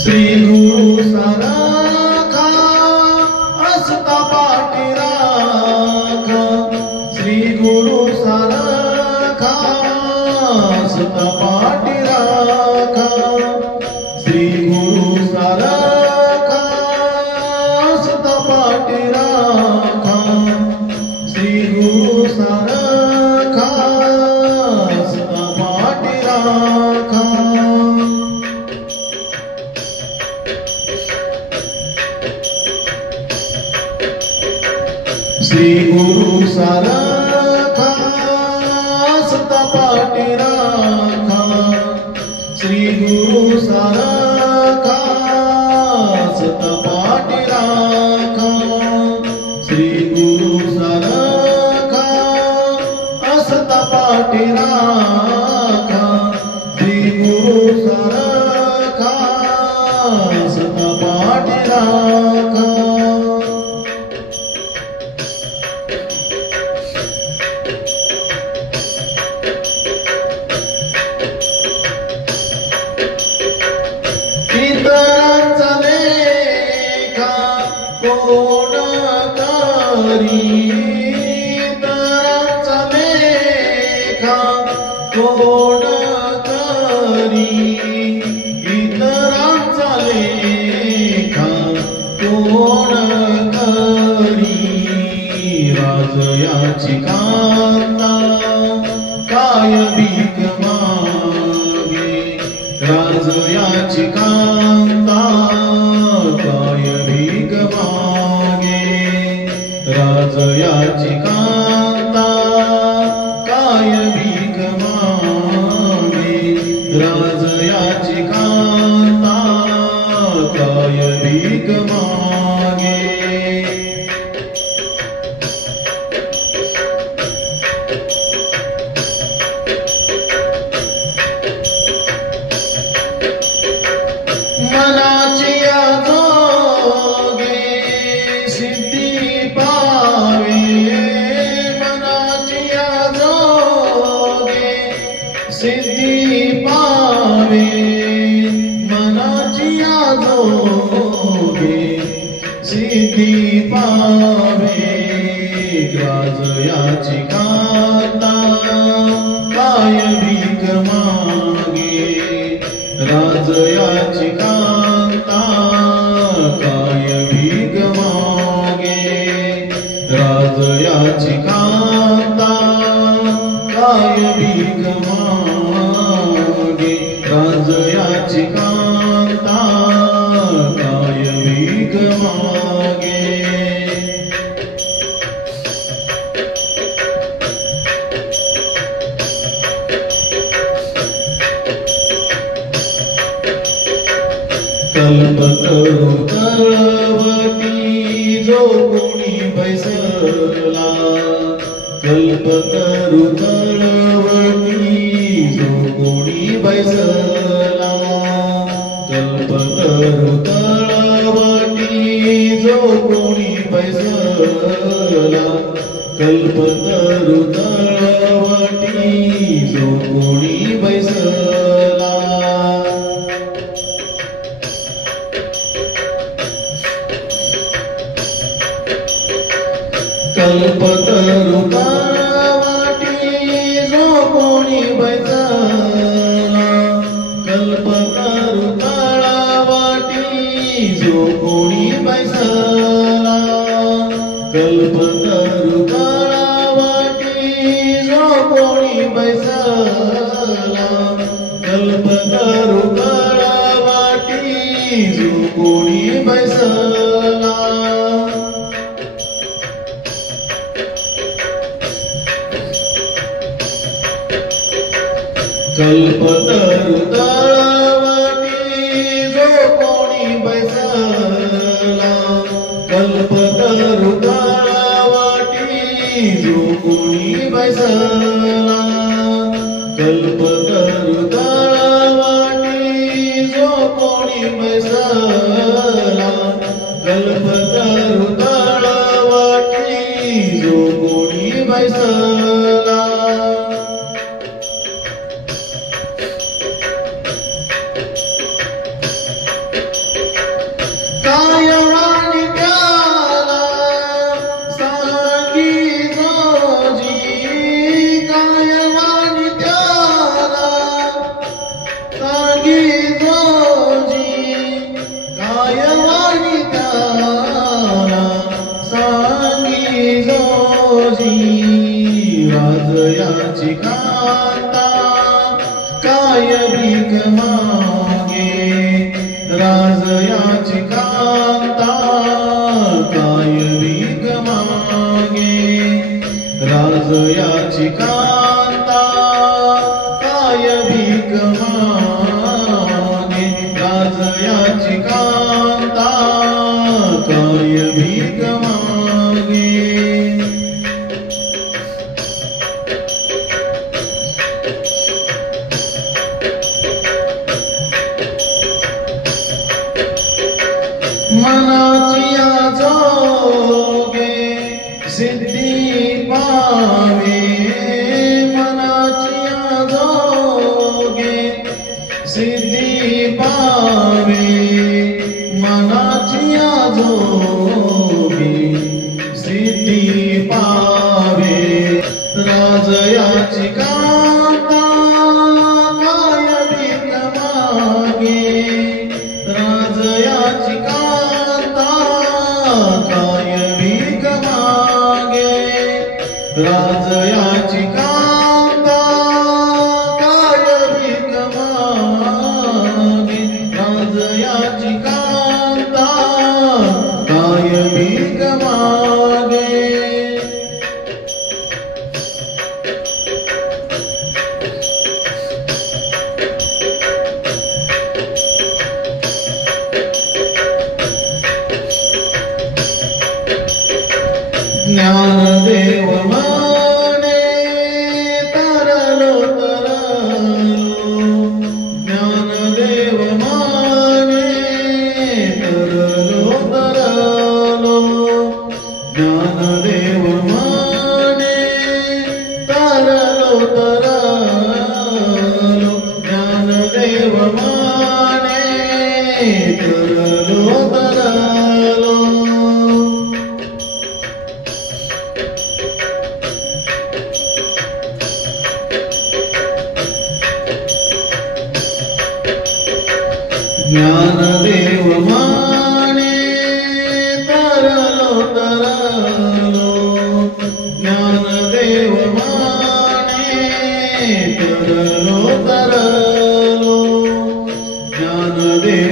श्री गुरु सारखा असता पाठीराखा, श्री गुरु सारखा असता पाठीराखा, श्री गुरु सारखा असता पाठीराखा, श्री गुरु सारखा असता पाठीराखा. श्री गुरु सारखा असता पाठीराखा, श्री गुरु सारखा असता पाठीराखा, श्री गुरु सारखा असता पाठीराखा, श्री गुरु सारखा असता पाठीराखा. इतरांचा लेखा कोण करी, इतरांचा लेखा कोण करी, इतरांचा लेखा कोण करी. राजयाची कांता काय भीक मागे, राजयाची कांता काय भीक मागे, राजयाची कांता काय भीक मागे, राजयाची कांता काय भीक मागे. मनाची जोगे सिद्धी पावे, मनाची जोगे सिद्धी पावे, मनाची जोगे सिद्धी पावे. राजयाची कांता काय भीक मागे, राजयाची कांता काय भीक मागे, राजयाची कांता काय भीक मागे, राजयाची कांता काय भीक मागे. कल्पतरू तळवटी जो कोणी बैसला, कल्पतरू तळवटी जो कोणी बैसला, कल्पतरू तळवटी जो कोणी बैसला, कल्पतरू तळवटी जो कोणी बैसला. कल्पतरू तळवटी जो कोणी बैसला, कल्पतरू तळवटी जो कोणी बैसला, कल्पतरू तळवटी जो कोणी बैसला, कल्पतरू तळवटी जो कोणी बैसला. कल्पतरू तळवटी जो कोणी बैसला, कल्पतरू तळवटी जो कोणी बैसला, कल्पतरू तळवटी जो कोणी बैसला, कल्पतरू तळवटी जो कोणी बैसला. मागे जोजी काय वाणी त्याला सांगी जोजी राजयाची कांता काय भीक मागे राजयाची कांता काय भीक मागे राजयाची कांता काय भीक मागे राजयाची कांता काय भीक मागे मनाची जोगे सिद्धी पावे मनाची जोगे सिद्धी पावे मनाची जोगे सिद्धी पावे राजयाची कांता काय भीक मागे राजयाची कांता काय भीक मागे राजयाची कांता काय भीक मागे राजयाची कांता काय भीक मागे ज्ञानदेव माने तरलो तरलो ज्ञानदेव माने तरलो तरलो ज्ञानदेव माने तरलो तरलो ज्ञानदेव माने तरलो तरलो ज्ञानदेव माने तरलो तरलो ज्ञानदेव माने तरलो तरलो ज्ञानदेव